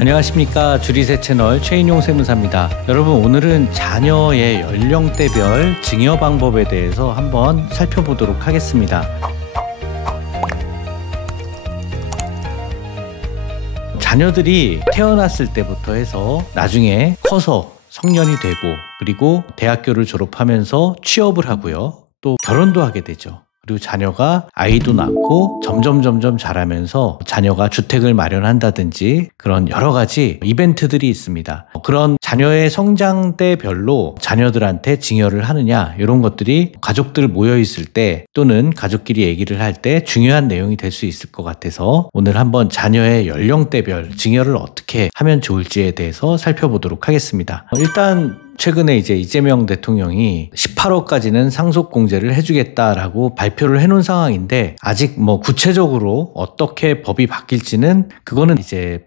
안녕하십니까. 주리세 채널 최인용 세무사입니다. 여러분, 오늘은 자녀의 연령대별 증여 방법에 대해서 한번 살펴보도록 하겠습니다. 자녀들이 태어났을 때부터 해서 나중에 커서 성년이 되고, 그리고 대학교를 졸업하면서 취업을 하고요. 또 결혼도 하게 되죠. 그리고 자녀가 아이도 낳고 점점 자라면서 자녀가 주택을 마련한다든지 그런 여러 가지 이벤트들이 있습니다. 그런 자녀의 성장대별로 자녀들한테 증여를 하느냐, 이런 것들이 가족들 모여 있을 때 또는 가족끼리 얘기를 할 때 중요한 내용이 될 수 있을 것 같아서 오늘 한번 자녀의 연령대별 증여를 어떻게 하면 좋을지에 대해서 살펴보도록 하겠습니다. 일단 최근에 이재명 대통령이 18억까지는 상속공제를 해주겠다라고 발표를 해놓은 상황인데, 아직 구체적으로 어떻게 법이 바뀔지는, 그거는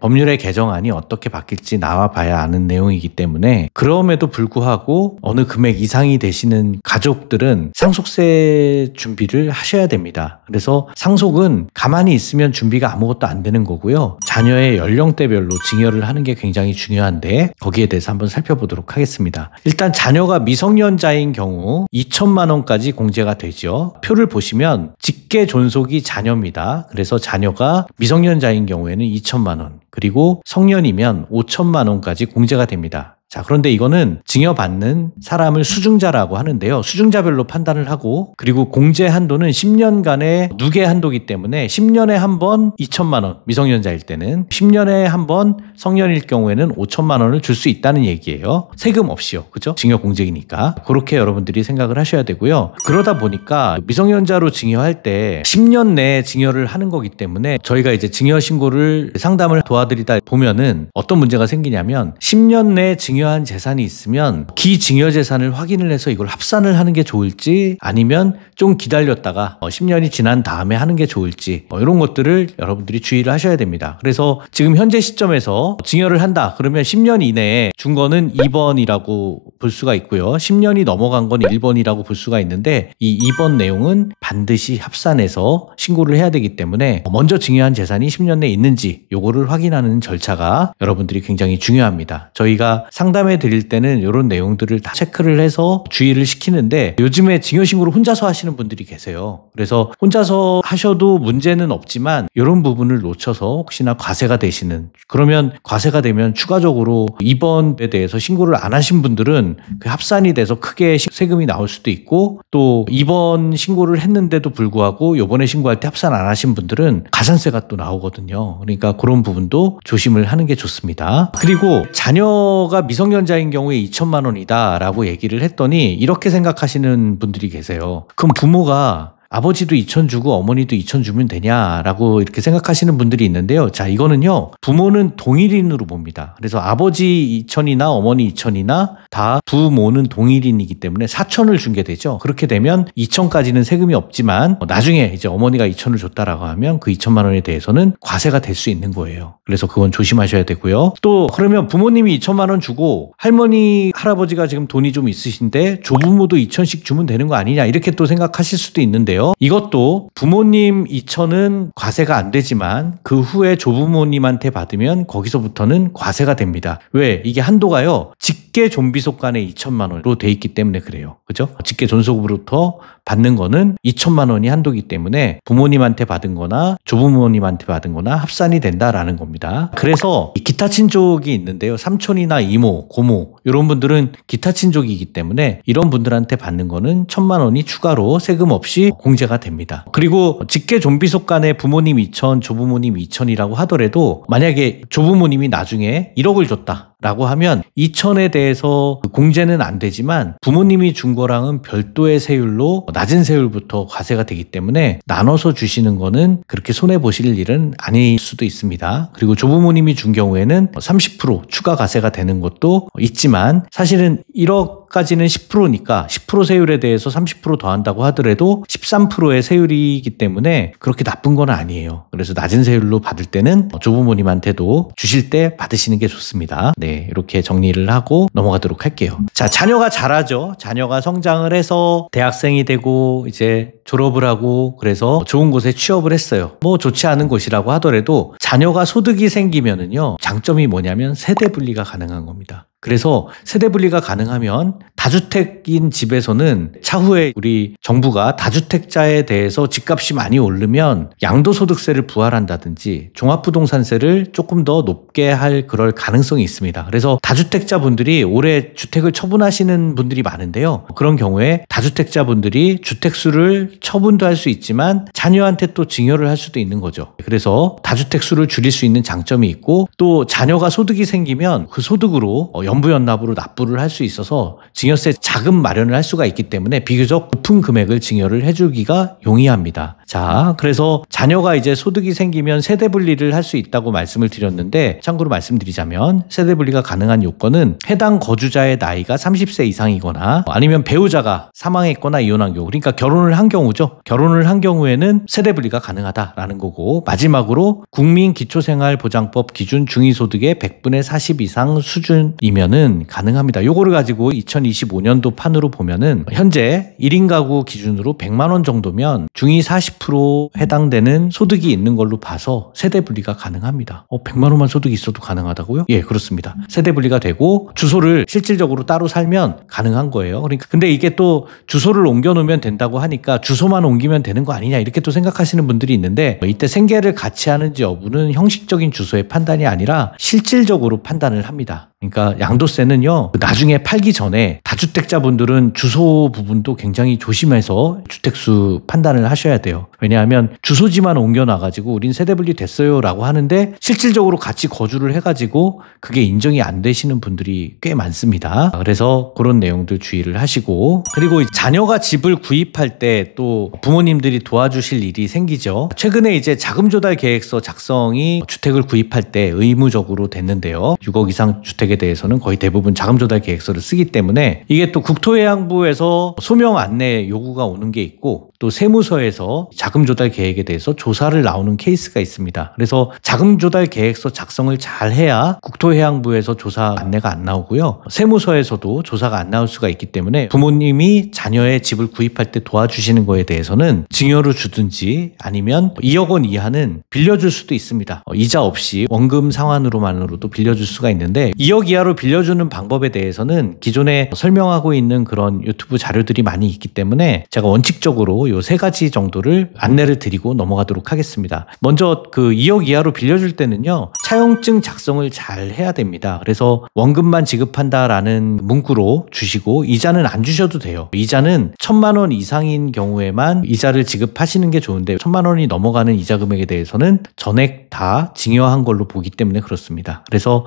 법률의 개정안이 어떻게 바뀔지 나와봐야 아는 내용이기 때문에, 그럼에도 불구하고 어느 금액 이상이 되시는 가족들은 상속세 준비를 하셔야 됩니다. 그래서 상속은 가만히 있으면 준비가 아무것도 안 되는 거고요. 자녀의 연령대별로 증여를 하는 게 굉장히 중요한데, 거기에 대해서 한번 살펴보도록 하겠습니다. 일단 자녀가 미성년자인 경우 2천만 원까지 공제가 되죠. 표를 보시면 직계 존속이 자녀입니다. 그래서 자녀가 미성년자인 경우에는 2천만 원, 그리고 성년이면 5천만 원까지 공제가 됩니다. 자, 그런데 이거는 증여받는 사람을 수증자라고 하는데요. 수증자별로 판단을 하고, 그리고 공제 한도는 10년간의 누계 한도이기 때문에 10년에 한 번 2천만 원, 미성년자일 때는 10년에 한 번 성년일 경우에는 5천만 원을 줄 수 있다는 얘기예요. 세금 없이요. 그죠? 증여 공제이니까. 그렇게 여러분들이 생각을 하셔야 되고요. 그러다 보니까 미성년자로 증여할 때 10년 내에 증여를 하는 거기 때문에, 저희가 증여 신고를 상담을 도와드리다 보면은 어떤 문제가 생기냐면, 10년 내에 증여한 재산이 있으면 기증여 재산을 확인을 해서 이걸 합산을 하는 게 좋을지, 아니면 좀 기다렸다가 10년이 지난 다음에 하는 게 좋을지, 이런 것들을 여러분들이 주의를 하셔야 됩니다. 그래서 지금 현재 시점에서 증여를 한다 그러면 10년 이내에 준 거는 2번이라고 볼 수가 있고요. 10년이 넘어간 건 1번이라고 볼 수가 있는데, 이 2번 내용은 반드시 합산해서 신고를 해야 되기 때문에 먼저 증여한 재산이 10년 내에 있는지 요거를 확인하는 절차가 여러분들이 굉장히 중요합니다. 저희가 상담해 드릴 때는 이런 내용들을 다 체크를 해서 주의를 시키는데, 요즘에 증여신고를 혼자서 하시는 분들이 계세요. 그래서 혼자서 하셔도 문제는 없지만 이런 부분을 놓쳐서 혹시나 과세가 되시는, 그러면 과세가 되면 추가적으로 2번에 대해서 신고를 안 하신 분들은 그 합산이 돼서 크게 세금이 나올 수도 있고, 또 2번 신고를 했는데도 불구하고 요번에 신고할 때 합산 안 하신 분들은 가산세가 또 나오거든요. 그러니까 그런 부분도 조심을 하는 게 좋습니다. 그리고 자녀가 미성년자인 경우에 2천만 원이다 라고 얘기를 했더니 이렇게 생각하시는 분들이 계세요. 그럼 부모가 아버지도 2천 주고 어머니도 2천 주면 되냐라고 이렇게 생각하시는 분들이 있는데요. 자, 이거는요, 부모는 동일인으로 봅니다. 그래서 아버지 2천이나 어머니 2천이나 다 부모는 동일인이기 때문에 4천을 준 게 되죠. 그렇게 되면 2천까지는 세금이 없지만 나중에 어머니가 2천을 줬다라고 하면 그 2천만 원에 대해서는 과세가 될 수 있는 거예요. 그래서 그건 조심하셔야 되고요. 또 그러면 부모님이 2천만 원 주고 할머니 할아버지가 지금 돈이 좀 있으신데 조부모도 2천씩 주면 되는 거 아니냐, 이렇게 또 생각하실 수도 있는데요. 이것도 부모님 2천은 과세가 안 되지만 그 후에 조부모님한테 받으면 거기서부터는 과세가 됩니다. 왜? 이게 한도가요, 직계 존비속 간에 2천만 원으로 돼 있기 때문에 그래요. 그죠? 직계 존속으로부터 받는 거는 2천만 원이 한도이기 때문에 부모님한테 받은 거나 조부모님한테 받은 거나 합산이 된다라는 겁니다. 그래서 기타 친족이 있는데요. 삼촌이나 이모, 고모 이런 분들은 기타 친족이기 때문에 이런 분들한테 받는 거는 1,000만 원이 추가로 세금 없이 공제가 됩니다. 그리고 직계 존비속 간에 부모님 2천, 조부모님 2천이라고 하더라도 만약에 조부모님이 나중에 1억을 줬다 라고 하면 2천에 대해서 공제는 안 되지만 부모님이 준 거랑은 별도의 세율로 낮은 세율부터 과세가 되기 때문에 나눠서 주시는 거는 그렇게 손해보실 일은 아닐 수도 있습니다. 그리고 조부모님이 준 경우에는 30% 추가 과세가 되는 것도 있지만, 사실은 1억 세율까지는 10%니까 10% 세율에 대해서 30% 더한다고 하더라도 13%의 세율이기 때문에 그렇게 나쁜 건 아니에요. 그래서 낮은 세율로 받을 때는 조부모님한테도 주실 때 받으시는 게 좋습니다. 네, 이렇게 정리를 하고 넘어가도록 할게요. 자, 자녀가 자라죠. 자녀가 성장을 해서 대학생이 되고 이제 졸업을 하고 그래서 좋은 곳에 취업을 했어요. 뭐 좋지 않은 곳이라고 하더라도 자녀가 소득이 생기면은요, 장점이 뭐냐면 세대 분리가 가능한 겁니다. 그래서 세대 분리가 가능하면 다주택인 집에서는 차후에 우리 정부가 다주택자에 대해서 집값이 많이 오르면 양도소득세를 부활한다든지 종합부동산세를 조금 더 높게 할 그럴 가능성이 있습니다. 그래서 다주택자분들이 올해 주택을 처분하시는 분들이 많은데요. 그런 경우에 다주택자분들이 주택수를 처분도 할 수 있지만 자녀한테 또 증여를 할 수도 있는 거죠. 그래서 다주택수를 줄일 수 있는 장점이 있고 또 자녀가 소득이 생기면 그 소득으로 연부연납으로 납부를 할 수 있어서 증여세 자금 마련을 할 수가 있기 때문에 비교적 높은 금액을 증여를 해주기가 용이합니다. 자, 그래서 자녀가 이제 소득이 생기면 세대 분리를 할 수 있다고 말씀을 드렸는데 참고로 말씀드리자면 세대 분리가 가능한 요건은 해당 거주자의 나이가 30세 이상이거나 아니면 배우자가 사망했거나 이혼한 경우, 그러니까 결혼을 한 경우죠. 결혼을 한 경우에는 세대 분리가 가능하다라는 거고, 마지막으로 국민기초생활보장법 기준 중위소득의 100분의 40 이상 수준이면은 가능합니다. 요거를 가지고 2025년도 판으로 보면은 현재 1인 가구 기준으로 100만 원 정도면 중위 40% 해당되는 소득이 있는 걸로 봐서 세대 분리가 가능합니다. 100만 원만 소득이 있어도 가능하다고요? 예, 그렇습니다. 세대 분리가 되고 주소를 실질적으로 따로 살면 가능한 거예요. 그러니까 근데 이게 또 주소를 옮겨 놓으면 된다고 하니까 주소만 옮기면 되는 거 아니냐 이렇게 또 생각하시는 분들이 있는데, 이때 생계를 같이 하는지 여부는 형식적인 주소의 판단이 아니라 실질적으로 판단을 합니다. 그러니까 양도세는요, 나중에 팔기 전에 다주택자분들은 주소 부분도 굉장히 조심해서 주택수 판단을 하셔야 돼요. 왜냐하면 주소지만 옮겨놔가지고 우린 세대분리 됐어요 라고 하는데 실질적으로 같이 거주를 해가지고 그게 인정이 안 되시는 분들이 꽤 많습니다. 그래서 그런 내용들 주의를 하시고, 그리고 자녀가 집을 구입할 때 또 부모님들이 도와주실 일이 생기죠. 최근에 이제 자금조달 계획서 작성이 주택을 구입할 때 의무적으로 됐는데요. 6억 이상 주택에 대해서는 거의 대부분 자금조달 계획서를 쓰기 때문에 이게 또 국토해양부에서 소명 안내 요구가 오는 게 있고, 또 세무서에서 자금조달 계획에 대해서 조사를 나오는 케이스가 있습니다. 그래서 자금조달 계획서 작성을 잘 해야 국토해양부에서 조사 안내가 안 나오고요. 세무서에서도 조사가 안 나올 수가 있기 때문에 부모님이 자녀의 집을 구입할 때 도와주시는 거에 대해서는 증여로 주든지 아니면 2억 원 이하는 빌려줄 수도 있습니다. 이자 없이 원금 상환으로만으로도 빌려줄 수가 있는데 2억 이하로 빌려주는 방법에 대해서는 기존에 설명하고 있는 그런 유튜브 자료들이 많이 있기 때문에 제가 원칙적으로 요 세 가지 정도를 안내를 드리고 넘어가도록 하겠습니다. 먼저 그 2억 이하로 빌려줄 때는요, 차용증 작성을 잘 해야 됩니다. 그래서 원금만 지급한다라는 문구로 주시고 이자는 안 주셔도 돼요. 이자는 1,000만 원 이상인 경우에만 이자를 지급하시는 게 좋은데 1,000만 원이 넘어가는 이자 금액에 대해서는 전액 다 증여한 걸로 보기 때문에 그렇습니다. 그래서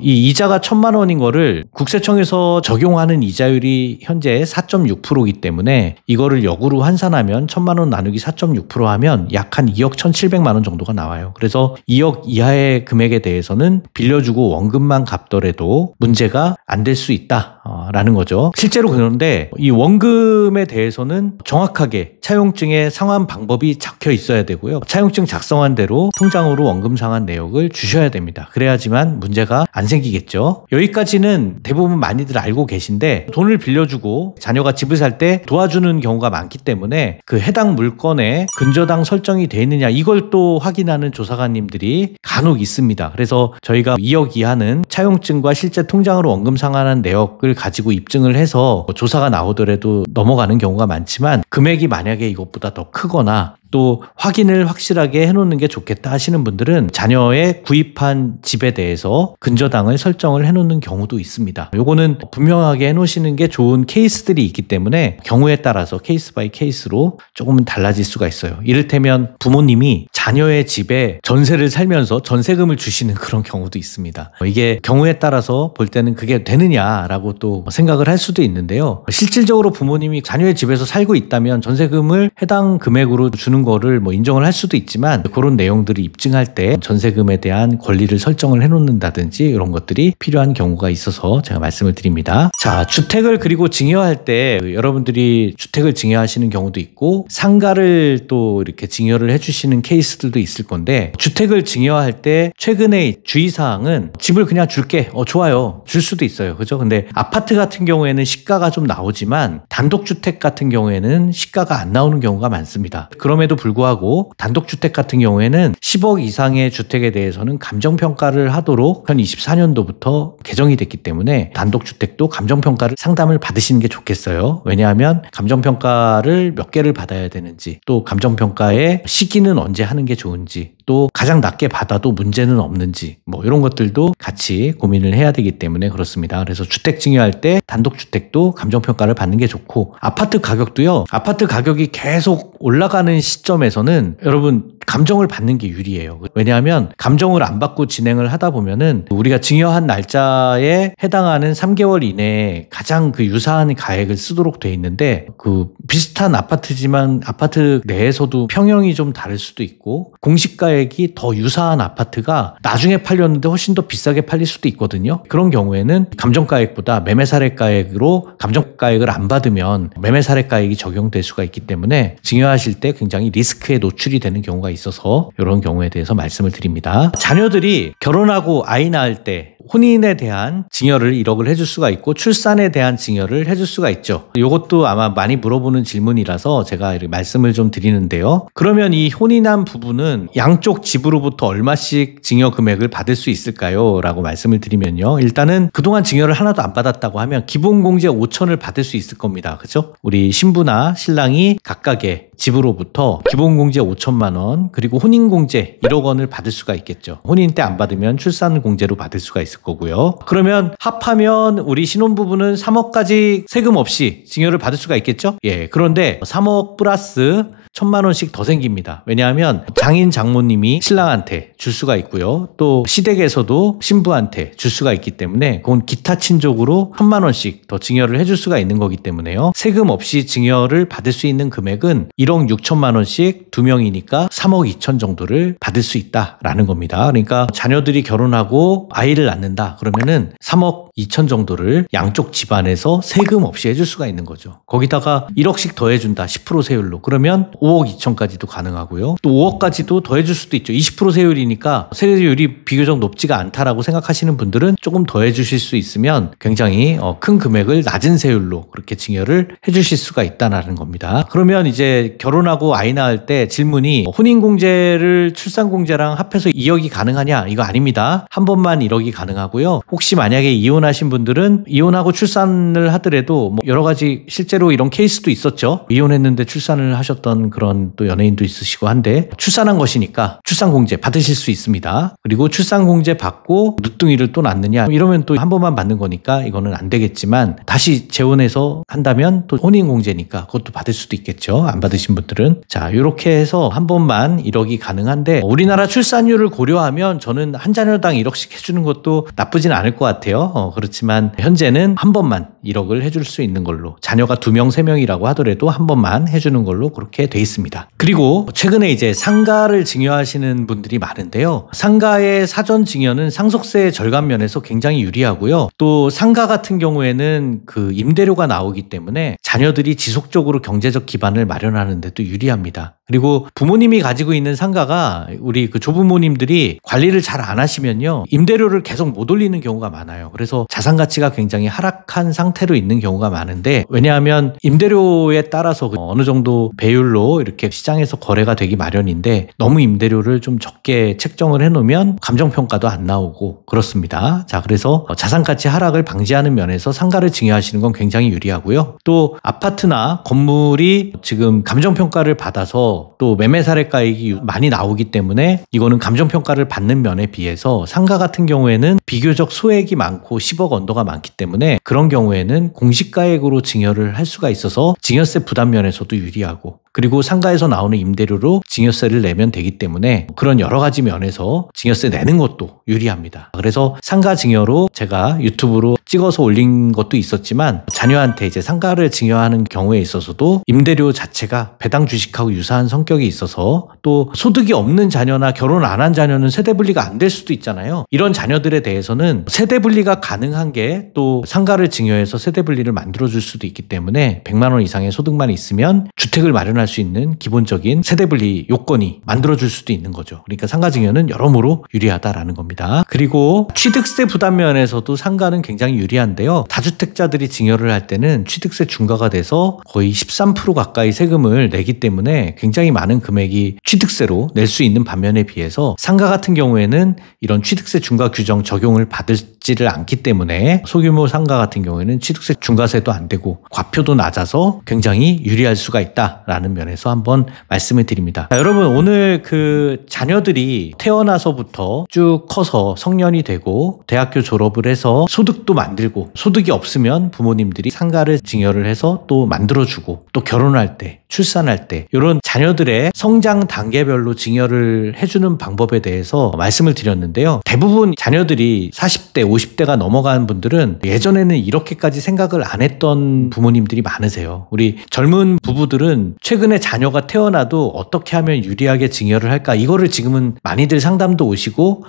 이 이자가 1,000만 원인 거를 국세청에서 적용하는 이자율이 현재 4.6%이기 때문에 이거를 역으로 환산하면 1,000만 원 나누기 4.6% 하면 약 한 2억 1,700만 원 정도가 나와요. 그래서 2억 이하의 금액에 대해서는 빌려주고 원금만 갚더라도 문제가 안 될 수 있다라는 거죠. 실제로 그런데 이 원금에 대해서는 정확하게 차용증의 상환 방법이 적혀 있어야 되고요. 차용증 작성한 대로 통장으로 원금 상환 내역을 주셔야 됩니다. 그래야지만 문제가 안 생기겠죠. 여기까지는 대부분 많이들 알고 계신데, 돈을 빌려주고 자녀가 집을 살 때 도와주는 경우가 많기 때문에 그 해당 물건에 근저당 설정이 돼 있느냐 이걸 또 확인하는 조사관님들이 간혹 있습니다. 그래서 저희가 2억 이하는 차용증과 실제 통장으로 원금 상환한 내역을 가지고 입증을 해서 조사가 나오더라도 넘어가는 경우가 많지만, 금액이 만약에 이것보다 더 크거나 또 확인을 확실하게 해놓는 게 좋겠다 하시는 분들은 자녀의 구입한 집에 대해서 근저당을 설정을 해놓는 경우도 있습니다. 요거는 분명하게 해놓으시는 게 좋은 케이스들이 있기 때문에 경우에 따라서 케이스 바이 케이스로 조금은 달라질 수가 있어요. 이를테면 부모님이 자녀의 집에 전세를 살면서 전세금을 주시는 그런 경우도 있습니다. 이게 경우에 따라서 볼 때는 그게 되느냐라고 또 생각을 할 수도 있는데요. 실질적으로 부모님이 자녀의 집에서 살고 있다면 전세금을 해당 금액으로 주는 거를 뭐 인정을 할 수도 있지만 그런 내용들을 입증할 때 전세금에 대한 권리를 설정을 해놓는다든지 이런 것들이 필요한 경우가 있어서 제가 말씀을 드립니다. 자, 주택을 그리고 증여할 때 여러분들이 주택을 증여하시는 경우도 있고 상가를 또 이렇게 증여를 해주시는 케이스들도 있을 건데, 주택을 증여할 때 최근에 주의사항은 집을 그냥 줄게, 좋아요, 줄 수도 있어요, 그죠? 근데 아파트 같은 경우에는 시가가 좀 나오지만 단독주택 같은 경우에는 시가가 안 나오는 경우가 많습니다. 그럼에도 불구하고 단독주택 같은 경우에는 10억 이상의 주택에 대해서는 감정평가를 하도록 2024년도부터 개정이 됐기 때문에 단독주택도 감정평가를 상담을 받으시는 게 좋겠어요. 왜냐하면 감정평가를 몇 개를 받아야 되는지, 또 감정평가의 시기는 언제 하는 게 좋은지, 또 가장 낮게 받아도 문제는 없는지, 뭐 이런 것들도 같이 고민을 해야 되기 때문에 그렇습니다. 그래서 주택 증여할 때 단독주택도 감정평가를 받는 게 좋고, 아파트 가격도요, 아파트 가격이 계속 올라가는 시점에서는 여러분 감정을 받는 게 유리해요. 왜냐하면 감정을 안 받고 진행을 하다 보면은 우리가 증여한 날짜에 해당하는 3개월 이내에 가장 그 유사한 가액을 쓰도록 돼 있는데, 그 비슷한 아파트지만 아파트 내에서도 평형이 좀 다를 수도 있고, 공시가액이 더 유사한 아파트가 나중에 팔렸는데 훨씬 더 비싸게 팔릴 수도 있거든요. 그런 경우에는 감정가액보다 매매사례가액으로 감정가액을 안 받으면 매매사례가액이 적용될 수가 있기 때문에 증여하실 때 굉장히 리스크에 노출이 되는 경우가 있어서 이런 경우에 대해서 말씀을 드립니다. 자녀들이 결혼하고 아이 낳을 때 혼인에 대한 증여를 1억을 해줄 수가 있고 출산에 대한 증여를 해줄 수가 있죠. 이것도 아마 많이 물어보는 질문이라서 제가 이렇게 말씀을 좀 드리는데요. 그러면 이 혼인한 부부는 양쪽 집으로부터 얼마씩 증여 금액을 받을 수 있을까요? 라고 말씀을 드리면요. 일단은 그동안 증여를 하나도 안 받았다고 하면 기본공제 5천을 받을 수 있을 겁니다. 그죠? 우리 신부나 신랑이 각각의 집으로부터 기본공제 5천만 원, 그리고 혼인공제 1억 원을 받을 수가 있겠죠. 혼인 때 안 받으면 출산공제로 받을 수가 있을 거고요. 그러면 합하면 우리 신혼부부는 3억까지 세금 없이 증여를 받을 수가 있겠죠? 예. 그런데 3억 플러스 1,000만 원씩 더 생깁니다. 왜냐하면 장인 장모님이 신랑한테 줄 수가 있고요. 또 시댁에서도 신부한테 줄 수가 있기 때문에 그건 기타 친족으로 1,000만 원씩 더 증여를 해줄 수가 있는 거기 때문에요. 세금 없이 증여를 받을 수 있는 금액은 1억 6천만 원씩 2명이니까 3억 2천 정도를 받을 수 있다라는 겁니다. 그러니까 자녀들이 결혼하고 아이를 낳는다 그러면은 3억 2천 정도를 양쪽 집안에서 세금 없이 해줄 수가 있는 거죠. 거기다가 1억씩 더 해준다, 10% 세율로. 그러면 5억 2천까지도 가능하고요. 또 5억까지도 더 해줄 수도 있죠. 20% 세율이니까 세율이 비교적 높지가 않다라고 생각하시는 분들은 조금 더 해주실 수 있으면 굉장히 큰 금액을 낮은 세율로 그렇게 증여를 해주실 수가 있다는 겁니다. 그러면 이제 결혼하고 아이 낳을 때 질문이 혼인공제를 출산공제랑 합해서 2억이 가능하냐? 이거 아닙니다. 한 번만 1억이 가능하고요. 혹시 만약에 이혼하신 분들은 이혼하고 출산을 하더라도 뭐 여러 가지 실제로 이런 케이스도 있었죠. 이혼했는데 출산을 하셨던 그런 또 연예인도 있으시고 한데 출산한 것이니까 출산공제 받으실 수 있습니다. 그리고 출산공제 받고 늦둥이를 또 낳느냐 이러면 또 한 번만 받는 거니까 이거는 안 되겠지만 다시 재혼해서 한다면 또 혼인공제니까 그것도 받을 수도 있겠죠. 안 받으신 분들은. 자, 이렇게 해서 한 번만 1억이 가능한데 우리나라 출산율을 고려하면 저는 한 자녀당 1억씩 해주는 것도 나쁘진 않을 것 같아요. 그렇지만 현재는 한 번만 1억을 해줄 수 있는 걸로, 자녀가 2명, 3명이라고 하더라도 한 번만 해주는 걸로 그렇게 돼 있습니다. 그리고 최근에 이제 상가를 증여하시는 분들이 많은데요. 상가의 사전 증여는 상속세 절감 면에서 굉장히 유리하고요. 또 상가 같은 경우에는 그 임대료가 나오기 때문에 자녀들이 지속적으로 경제적 기반을 마련하는 데 또 유리합니다. 그리고 부모님이 가지고 있는 상가가 우리 그 조부모님들이 관리를 잘 안 하시면요, 임대료를 계속 못 올리는 경우가 많아요. 그래서 자산 가치가 굉장히 하락한 상태로 있는 경우가 많은데, 왜냐하면 임대료에 따라서 어느 정도 배율로 이렇게 시장에서 거래가 되기 마련인데 너무 임대료를 좀 적게 책정을 해놓으면 감정평가도 안 나오고 그렇습니다. 자, 그래서 자산 가치 하락을 방지하는 면에서 상가를 증여하시는 건 굉장히 유리하고요. 또 아파트나 건물이 지금 감정평가를 받아서 또 매매사례가액이 많이 나오기 때문에 이거는 감정평가를 받는 면에 비해서 상가 같은 경우에는 비교적 소액이 많고 10억 언더가 많기 때문에 그런 경우에는 공시가액으로 증여를 할 수가 있어서 증여세 부담 면에서도 유리하고, 그리고 상가에서 나오는 임대료로 증여세를 내면 되기 때문에 그런 여러 가지 면에서 증여세 내는 것도 유리합니다. 그래서 상가 증여로 제가 유튜브로 찍어서 올린 것도 있었지만 자녀한테 이제 상가를 증여하는 경우에 있어서도 임대료 자체가 배당 주식하고 유사한 성격이 있어서 또 소득이 없는 자녀나 결혼 안 한 자녀는 세대 분리가 안 될 수도 있잖아요. 이런 자녀들에 대해서는 세대 분리가 가능한 게 또 상가를 증여해서 세대 분리를 만들어줄 수도 있기 때문에 100만 원 이상의 소득만 있으면 주택을 마련할 수 있는 기본적인 세대 분리 요건이 만들어줄 수도 있는 거죠. 그러니까 상가 증여는 여러모로 유리하다라는 겁니다. 그리고 취득세 부담 면에서도 상가는 굉장히 유리한데요. 다주택자들이 증여를 할 때는 취득세 중과가 돼서 거의 13% 가까이 세금을 내기 때문에 굉장히 많은 금액이 취득세로 낼 수 있는 반면에 비해서 상가 같은 경우에는 이런 취득세 중과 규정 적용을 받지를 않기 때문에 소규모 상가 같은 경우에는 취득세 중과세도 안 되고 과표도 낮아서 굉장히 유리할 수가 있다라는 면에서 한번 말씀을 드립니다. 자, 여러분 오늘 그 자녀들이 태어나서부터 쭉 커서 성년이 되고 대학교 졸업을 해서 소득도 만들고 소득이 없으면 부모님들이 상가를 증여를 해서 또 만들어주고 또 결혼할 때 출산할 때 이런 자녀들의 성장 단계별로 증여를 해주는 방법에 대해서 말씀을 드렸는데요. 대부분 자녀들이 40대 50대가 넘어간 분들은 예전에는 이렇게까지 생각을 안 했던 부모님들이 많으세요. 우리 젊은 부부들은 최근에 자녀가 태어나도 어떻게 하면 유리하게 증여를 할까 이거를 지금은 많이들 상담도 오시고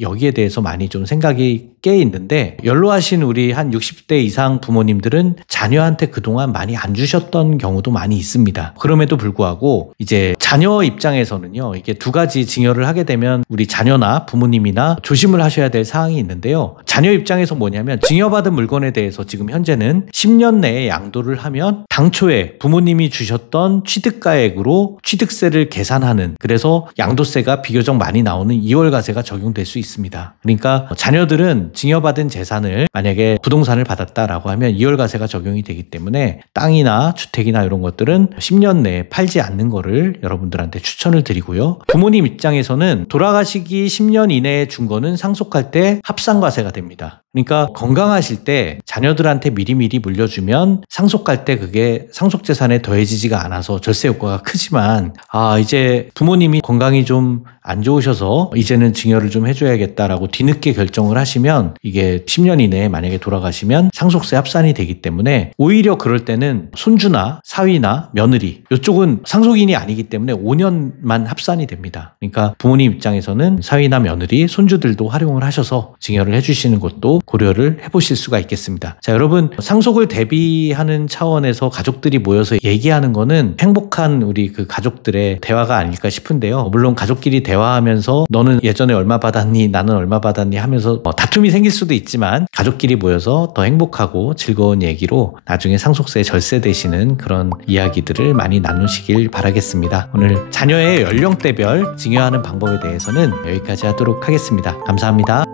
여기에 대해서 많이 좀 생각이 깨 있는데 연로하신 우리 한 60대 이상 부모님들은 자녀한테 그동안 많이 안 주셨던 경우도 많이 있습니다. 그럼에도 불구하고 이제 자녀 입장에서는요, 이게 두 가지 증여를 하게 되면 우리 자녀나 부모님이나 조심을 하셔야 될 사항이 있는데요. 자녀 입장에서 뭐냐면 증여받은 물건에 대해서 지금 현재는 10년 내에 양도를 하면 당초에 부모님이 주셨던 취득가액으로 취득세를 계산하는, 그래서 양도세가 비교적 많이 나오는 2월과세가 적용될 수 있습니다. 그러니까 자녀들은 증여받은 재산을 만약에 부동산을 받았다라고 하면 2월과세가 적용이 되기 때문에 땅이나 주택이나 이런 것들은 10년 내에 팔지 않는 거를 여러분들한테 추천을 드리고요. 부모님 입장에서는 돌아가시기 10년 이내에 준 거는 상속할 때 합산과세가 됩니다. 그러니까 건강하실 때 자녀들한테 미리미리 물려주면 상속할 때 그게 상속재산에 더해지지가 않아서 절세 효과가 크지만 이제 부모님이 건강이 좀 안 좋으셔서 이제는 증여를 좀 해줘야겠다라고 뒤늦게 결정을 하시면 이게 10년 이내에 만약에 돌아가시면 상속세 합산이 되기 때문에 오히려 그럴 때는 손주나 사위나 며느리 이쪽은 상속인이 아니기 때문에 5년만 합산이 됩니다. 그러니까 부모님 입장에서는 사위나 며느리, 손주들도 활용을 하셔서 증여를 해주시는 것도 고려를 해보실 수가 있겠습니다. 자, 여러분 상속을 대비하는 차원에서 가족들이 모여서 얘기하는 거는 행복한 우리 그 가족들의 대화가 아닐까 싶은데요. 물론 가족끼리 대화하면서 너는 예전에 얼마 받았니? 나는 얼마 받았니? 하면서 다툼이 생길 수도 있지만 가족끼리 모여서 더 행복하고 즐거운 얘기로 나중에 상속세 절세되시는 그런 이야기들을 많이 나누시길 바라겠습니다. 오늘 자녀의 연령대별 증여하는 방법에 대해서는 여기까지 하도록 하겠습니다. 감사합니다.